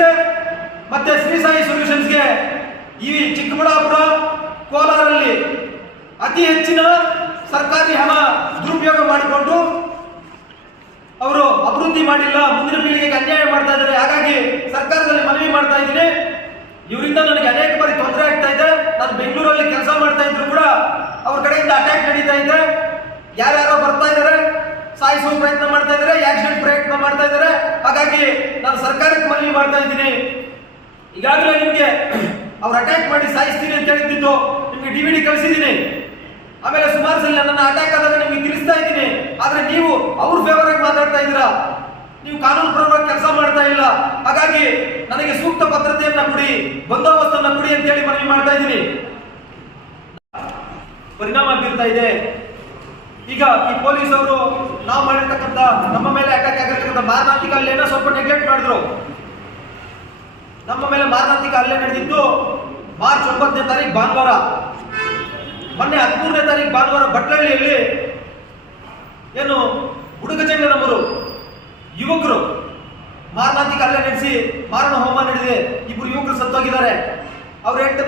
ಸೊಲ್ಯೂಷನ್ಸ್ಗೆ ಮತ್ತೆ ಶ್ರೀ ಸಾಯಿ ಸೊಲ್ಯೂಷನ್ಸ್ಗೆ ಈ ಚಿಕ್ಕಬಳ್ಳಾಪುರ ಕೋಲಾರಲ್ಲಿ ಅತಿ ಹೆಚ್ಚಿನ ಸರ್ಕಾರಿ ಹಣ ದುರುಪಯೋಗ ಮಾಡಿಕೊಂಡು ಅವರು ಅಭಿವೃದ್ಧಿ ಮಾಡಿಲ್ಲ, ಮುಂದಿನ ಪೀಳಿಗೆಗೆ ಅನ್ಯಾಯ ಮಾಡ್ತಾ ಇದ್ದಾರೆ. ಹಾಗಾಗಿ ಸರ್ಕಾರದಲ್ಲಿ ಮನವಿ ಮಾಡ್ತಾ ಇದ್ದೀನಿ, ಇವರಿಂದ ನನಗೆ ಅನೇಕ ಬಾರಿ ತೊಂದರೆ ಆಗ್ತಾ ಇದೆ. ನಾನು ಬೆಂಗಳೂರಲ್ಲಿ ಕೆಲಸ ಮಾಡ್ತಾ ಇದ್ರು ಕೂಡ ಅವ್ರ ಕಡೆಯಿಂದ ಅಟ್ಯಾಕ್ ನಡೀತಾ ಇದೆ. ಯಾರ್ಯಾರೋ ಬರ್ತಾ ಇದ್ದಾರೆ, ಸಾಯಿಸುವ ಪ್ರಯತ್ನ ಮಾಡ್ತಾ ಇದ್ದಾರೆ, ಆಕ್ಸಿಡೆಂಟ್ ಪ್ರಯತ್ನ ಮಾಡ್ತಾ ಇದ್ದಾರೆ. ಹಾಗಾಗಿ ನಾನು ಸರ್ಕಾರಕ್ಕೆ ಮನವಿ ಮಾಡ್ತಾ ಇದ್ದೀನಿ, ಈಗಾಗಲೇ ನಿಮ್ಗೆ ಅವ್ರು ಅಟ್ಯಾಕ್ ಮಾಡಿ ಸಾಯಿಸ್ತೀನಿ ಅಂತ ಹೇಳಿದ್ದು ನಿಮ್ಗೆ DVD ಕಳಿಸಿದ್ದೀನಿ. ಆಮೇಲೆ ಸುಮಾರು ಸಲ ನನ್ನ ಅಟ್ಯಾಕ್ ಆದಾಗ ನಿಮ್ಗೆ ತಿಳಿಸ್ತಾ ಇದ್ದೀನಿ. ಆದ್ರೆ ನೀವು ಅವ್ರ ಫೇವರ್ ಆಗಿ ಮಾತಾಡ್ತಾ ಇದ್ದೀರಾ, ನೀವು ಕಾನೂನು ಪರವಾಗಿ ಕೆಲಸ ಮಾಡ್ತಾ ಇಲ್ಲ. ಹಾಗಾಗಿ ನನಗೆ ಸೂಕ್ತ ಭದ್ರತೆಯನ್ನ ಕೊಡಿ, ಬಂದೋಬಸ್ತನ್ನ ಕೊಡಿ ಅಂತ ಹೇಳಿ ಮನವಿ ಮಾಡ್ತಾ ಇದ್ದೀನಿ. ಪರಿಣಾಮ ಬೀರ್ತಾ ಇದೆ. ಈಗ ಈ ಪೊಲೀಸ್ ಅವರು ನಾವು ಮಾಡಿರ್ತಕ್ಕಂಥ ನಮ್ಮ ಮೇಲೆ ಅಟ್ಯಾಕ್ ಆಗಿರ್ತಕ್ಕಂಥ ಮಾರಣಾಂತಿಕ ಹಲ್ಲೆಯನ್ನ ಸ್ವಲ್ಪ ನೆಗ್ಲೆಕ್ಟ್ ಮಾಡಿದ್ರು. ನಮ್ಮ ಮೇಲೆ ಮಾರಣಾಂತಿಕ ಹಲ್ಲೆ ನಡೆದಿದ್ದು ಮಾರ್ಚ್ 9ನೇ ತಾರೀಕು ಭಾನುವಾರ. ಮೊನ್ನೆ 13ನೇ ತಾರೀಕು ಭಾನುವಾರ ಬಟ್ಲಹಳ್ಳಿಯಲ್ಲಿ ಏನು ಹುಡುಗಚಂಗನವರು ಯುವಕರು ಮಾರಣಾಂತಿಕ ಹಲ್ಲೆ ನಡೆಸಿ ಮಾರಣ ಹೋಮ ನಡೆದಿದೆ. ಇಬ್ಬರು ಯುವಕರು ಸತ್ತೋಗಿದ್ದಾರೆ.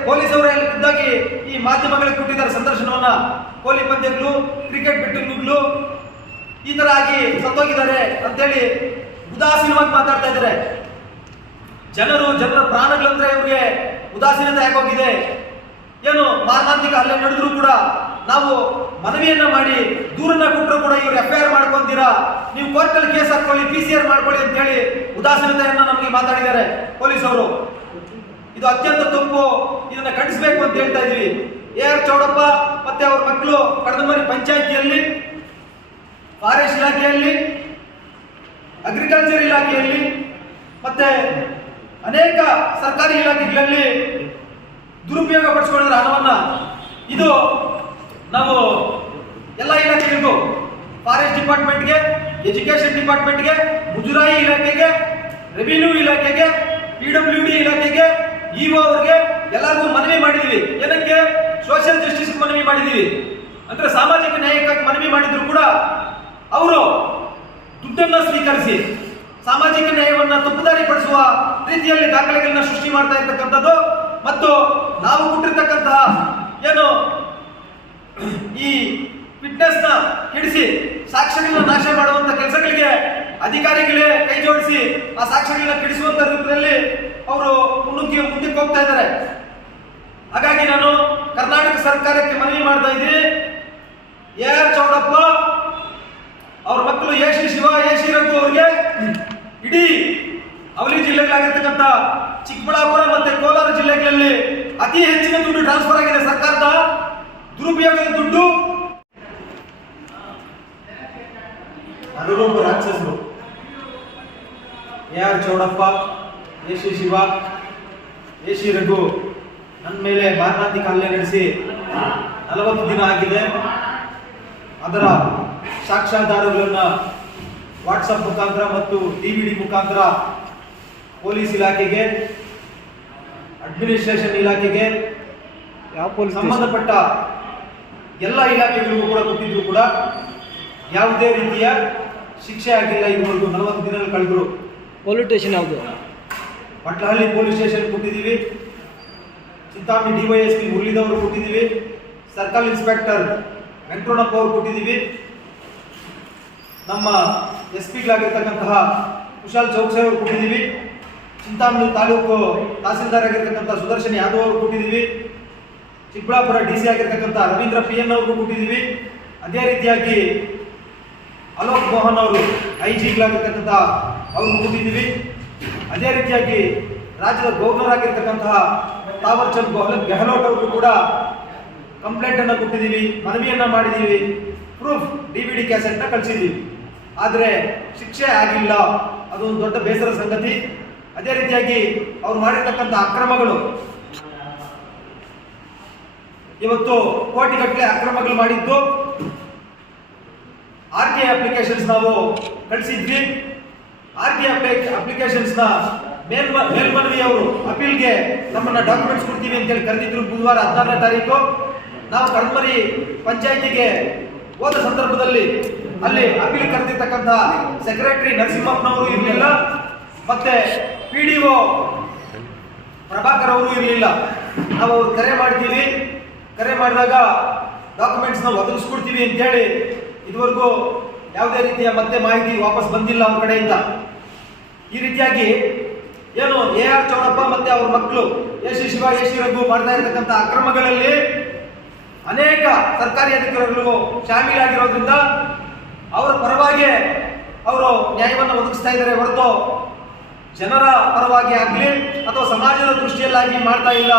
ಪೊಲೀಸ್ ಅವರು ಅಲ್ಲಿ ಖುದ್ದಾಗಿ ಈ ಮಾಧ್ಯಮಗಳಿಗೆ ಕೊಟ್ಟಿದ್ದಾರೆ ಸಂದರ್ಶನವನ್ನ. ಕೋಲಿ ಪಂದ್ಯಗಳು, ಕ್ರಿಕೆಟ್ ಬೆಟ್ಟಿಂಗ್ಗಳು ಈ ತರ ಆಗಿ ಸತ್ತೋಗಿದ್ದಾರೆ ಅಂತೇಳಿ ಉದಾಸೀನವಾಗಿ ಮಾತಾಡ್ತಾ ಇದ್ದಾರೆ. ಜನರ ಪ್ರಾಣಗಳಂದ್ರೆ ಇವ್ರಿಗೆ ಉದಾಸೀನತೆ ಆಗೋಗಿದೆ. ಏನು ಮಾರಣಾಂತಿಕ ಹಲ್ಲೆ ನಡೆದ್ರು ಕೂಡ ನಾವು ಮನವಿಯನ್ನ ಮಾಡಿ ದೂರನ್ನ ಕೊಟ್ಟರು ಕೂಡ ಇವರು FIR ಮಾಡ್ಕೊಂತೀರಾ, ನೀವು ಕೋರ್ಟಲ್ಲಿ ಕೇಸ್ ಹಾಕೊಳ್ಳಿ, PCR ಮಾಡ್ಕೊಳ್ಳಿ ಅಂತ ಹೇಳಿ ಉದಾಸೀನತೆಯನ್ನ ನಮಗೆ ಮಾತಾಡಿದ್ದಾರೆ ಪೊಲೀಸ್ ಅವರು. ಇದು ಅತ್ಯಂತ ತಪ್ಪು, ಇದನ್ನ ಖಂಡಿಸಬೇಕು ಅಂತ ಹೇಳ್ತಾ ಇದೀವಿ. AR ಚೌಡಪ್ಪ ಮತ್ತೆ ಅವ್ರ ಮಕ್ಕಳು ಕಡದಮರಿ ಪಂಚಾಯಿತಿಯಲ್ಲಿ, ಫಾರೆಸ್ಟ್ ಇಲಾಖೆಯಲ್ಲಿ, ಅಗ್ರಿಕಲ್ಚರ್ ಇಲಾಖೆಯಲ್ಲಿ ಮತ್ತೆ ಅನೇಕ ಸರ್ಕಾರಿ ಇಲಾಖೆಗಳಲ್ಲಿ ದುರುಪಯೋಗ ಪಡಿಸಿಕೊಂಡಿರೋ ಹಣವನ್ನ ಇದು ನಾವು ಎಲ್ಲ ಇಲಾಖೆಗಳಿಗೂ, ಫಾರೆಸ್ಟ್ ಡಿಪಾರ್ಟ್ಮೆಂಟ್ಗೆ, ಎಜುಕೇಶನ್ ಡಿಪಾರ್ಟ್ಮೆಂಟ್ಗೆ, ಮುಜರಾಯಿ ಇಲಾಖೆಗೆ, ರೆವಿನ್ಯೂ ಇಲಾಖೆಗೆ, PWD ಇಲಾಖೆಗೆ, EO ಅವ್ರಿಗೆ ಎಲ್ಲರಿಗೂ ಮನವಿ ಮಾಡಿದೀವಿ. ಏನಕ್ಕೆ? ಸೋಷಿಯಲ್ ಜಸ್ಟಿಸ್ ಮನವಿ ಮಾಡಿದೀವಿ. ಅಂದ್ರೆ ಸಾಮಾಜಿಕ ನ್ಯಾಯಕ್ಕಾಗಿ ಮನವಿ ಮಾಡಿದ್ರು ಕೂಡ ಅವರು ದುಡ್ಡನ್ನ ಸ್ವೀಕರಿಸಿ ಸಾಮಾಜಿಕ ನ್ಯಾಯವನ್ನ ತಪ್ಪುದಾರಿ ಪಡಿಸುವ ರೀತಿಯಲ್ಲಿ ದಾಖಲೆಗಳನ್ನ ಸೃಷ್ಟಿ ಮಾಡ್ತಾ ಇರ್ತಕ್ಕಂಥದ್ದು ಮತ್ತು ನಾವು ಕೊಟ್ಟಿರ್ತಕ್ಕಂತಹ ಏನು ಈ ಫಿಟ್ನೆಸ್ ನ ಹಿಡಿಸಿ ಸಾಕ್ಷ್ಯಗಳನ್ನ ನಾಶ ಮಾಡುವಂತ ಕೆಲಸಗಳಿಗೆ ಅಧಿಕಾರಿಗಳೇ ಕೈ ಜೋಡಿಸಿ ಆ ಸಾಕ್ಷ್ಯಗಳನ್ನ ಕೆಡಿಸುವಂತ ರೂಪದಲ್ಲಿ ಅವರು ಮುಂದಕ್ಕೆ ಹೋಗ್ತಾ ಇದ್ದಾರೆ. ಹಾಗಾಗಿ ನಾನು ಕರ್ನಾಟಕ ಸರ್ಕಾರಕ್ಕೆ ಮನವಿ ಮಾಡ್ತಾ ಇದ್ದೀನಿ, AR ಚೌಡಪ್ಪ ಅವ್ರ ಮಕ್ಕಳು AC ಶಿವ, AC ರಘು ಅವರಿಗೆ ಇಡೀ ಅವಳಿ ಜಿಲ್ಲೆಗಳಾಗಿರ್ತಕ್ಕಂಥ ಚಿಕ್ಕಬಳ್ಳಾಪುರ ಮತ್ತೆ ಕೋಲಾರ ಜಿಲ್ಲೆಗಳಲ್ಲಿ ಅತಿ ಹೆಚ್ಚಿನ ದುಡ್ಡು ಟ್ರಾನ್ಸ್ಫರ್ ಆಗಿದೆ. ಸರ್ಕಾರದ ದುರುಪಯೋಗದ ದುಡ್ಡು. ಅನುರೂಪ ರಾಕ್ಷಸರು AR Chowdappa, AC Shiva, AC Raghu ನನ್ನ ಮೇಲೆ ಮಾರಣಾಂತಿಕ ಹಲ್ಲೆ ನಡೆಸಿ 40 ದಿನ ಆಗಿದೆ. ಅದರ ಸಾಕ್ಷ್ಯಾಧಾರಗಳನ್ನ ವಾಟ್ಸಪ್ ಮುಖಾಂತರ ಮತ್ತು DVD ಮುಖಾಂತರ ಪೊಲೀಸ್ ಇಲಾಖೆಗೆ, ಅಡ್ಮಿನಿಸ್ಟ್ರೇಷನ್ ಇಲಾಖೆಗೆ, ಸಂಬಂಧಪಟ್ಟ ಎಲ್ಲ ಇಲಾಖೆಗಳಿಗೂ ಕೂಡ ಕೊಟ್ಟಿದ್ರು ಕೂಡ ಯಾವುದೇ ರೀತಿಯ ಶಿಕ್ಷೆ ಆಗಿಲ್ಲ. ಇದುವರೆಗೂ 40 ದಿನಗಳು ಕಳೆದ್ರು. ಪೊಲೀಸ್ ಸ್ಟೇಷನ್ ಯಾವುದು? ಬಟ್ಲಹಳ್ಳಿ ಪೊಲೀಸ್ ಸ್ಟೇಷನ್ ಕೊಟ್ಟಿದ್ದೀವಿ, ಚಿಂತಾಮಣಿ DYSP ಮುರಳೀಧವರು ಕೊಟ್ಟಿದ್ದೀವಿ, ಸರ್ಕಲ್ ಇನ್ಸ್ಪೆಕ್ಟರ್ ವೆಂಕಟರಮಣಪ್ಪ ಅವರು ಕೊಟ್ಟಿದ್ದೀವಿ, ನಮ್ಮ SP ಗಳಾಗಿರ್ತಕ್ಕಂತಹ ಕುಶಾಲ್ ಚೌಕ್ಸೆ ಅವರು ಕೊಟ್ಟಿದ್ದೀವಿ, ಚಿಂತಾಮಣಿ ತಾಲೂಕು ತಹಸೀಲ್ದಾರ್ ಆಗಿರ್ತಕ್ಕಂಥ ಸುದರ್ಶನ್ ಯಾದವ್ ಅವರು ಕೊಟ್ಟಿದ್ದೀವಿ, ಚಿಕ್ಕಬಳ್ಳಾಪುರ DC ಆಗಿರ್ತಕ್ಕಂಥ ರವೀಂದ್ರ PN ಅವ್ರಿಗೂ ಕೊಟ್ಟಿದ್ದೀವಿ. ಅದೇ ರೀತಿಯಾಗಿ ಅಲೋಕ್ ಮೋಹನ್ ಅವರು IG ಗಳಾಗಿರ್ತಕ್ಕಂಥ ಅವ್ರಿಗೂ ಕೊಟ್ಟಿದ್ದೀವಿ. ಅದೇ ರೀತಿಯಾಗಿ ರಾಜ್ಯದ ಗವರ್ನರ್ ಆಗಿರ್ತಕ್ಕಂತಹ ತಾವರ್ ಚಂದ್ ಗೆಹ್ಲೋಟ್ ಅವ್ರಿಗೂ ಕೂಡ ಕಂಪ್ಲೇಂಟ್ ಅನ್ನು ಕೊಟ್ಟಿದ್ದೀವಿ, ಮನವಿಯನ್ನ ಮಾಡಿದ್ದೀವಿ, ಪ್ರೂಫ್ DVD ಕ್ಯಾಸೆಟ್ನ ಕಳಿಸಿದ್ದೀವಿ. ಆದರೆ ಶಿಕ್ಷೆ ಆಗಿಲ್ಲ. ಅದೊಂದು ದೊಡ್ಡ ಬೇಸರ ಸಂಗತಿ. ಅದೇ ರೀತಿಯಾಗಿ ಅವ್ರು ಮಾಡಿರ್ತಕ್ಕಂಥ ಅಕ್ರಮಗಳು, ಇವತ್ತು ಕೋಟಿಗಟ್ಟಲೆ ಅಕ್ರಮಗಳು ಮಾಡಿದ್ದು RTI ಅಪ್ಲಿಕೇಶನ್ಸ್ ನಾವು ಕಳಿಸಿದ್ವಿ. RTI ಅಪ್ಲಿಕೇಶನ್ಸ್ ನ ಮೇಲ್ಮನವಿ ಅವರು ಅಪೀಲ್ಗೆ ನಮ್ಮನ್ನ ಡಾಕ್ಯುಮೆಂಟ್ಸ್ ಕೊಡ್ತೀವಿ ಅಂತೇಳಿ ಕರೆದಿದ್ರು. ಬುಧವಾರ 16ನೇ ತಾರೀಕು ನಾವು ಕಡದಮರಿ ಪಂಚಾಯಿತಿಗೆ ಹೋದ ಸಂದರ್ಭದಲ್ಲಿ ಅಲ್ಲಿ ಅಪೀಲ್ ಕರೆದಿರ್ತಕ್ಕಂಥ ಸೆಕ್ರೆಟರಿ ನರಸಿಂಹಪ್ಪನವರು ಇರಲಿಲ್ಲ, ಮತ್ತೆ PDO ಪ್ರಭಾಕರ್ ಅವರು ಇರಲಿಲ್ಲ. ನಾವು ಅವ್ರು ಕರೆ ಮಾಡ್ತೀವಿ, ಕರೆ ಮಾಡಿದಾಗ ಡಾಕ್ಯುಮೆಂಟ್ಸ್ನ ಒದಗಿಸ್ಕೊಡ್ತೀವಿ ಅಂತೇಳಿ ಇದುವರೆಗೂ ಯಾವುದೇ ರೀತಿಯ ಮತ್ತೆ ಮಾಹಿತಿ ವಾಪಸ್ ಬಂದಿಲ್ಲ ಅವ್ರ ಕಡೆಯಿಂದ. ಈ ರೀತಿಯಾಗಿ ಏನು AR ಚೌಡಪ್ಪ ಮತ್ತೆ ಅವ್ರ ಮಕ್ಕಳು AC ಶಿವ AC ರಘು ಮಾಡ್ತಾ ಇರತಕ್ಕಂಥ ಅಕ್ರಮಗಳಲ್ಲಿ ಅನೇಕ ಸರ್ಕಾರಿ ಅಧಿಕಾರಿಗಳು ಶಾಮೀಲಾಗಿರೋದ್ರಿಂದ ಅವರ ಪರವಾಗಿ ಅವರು ನ್ಯಾಯವನ್ನು ಒದಗಿಸ್ತಾ ಇದ್ದಾರೆ ಹೊರತು ಜನರ ಪರವಾಗಿ ಆಗಲಿ ಅಥವಾ ಸಮಾಜದ ದೃಷ್ಟಿಯಲ್ಲಾಗಿ ಮಾಡ್ತಾ ಇಲ್ಲ.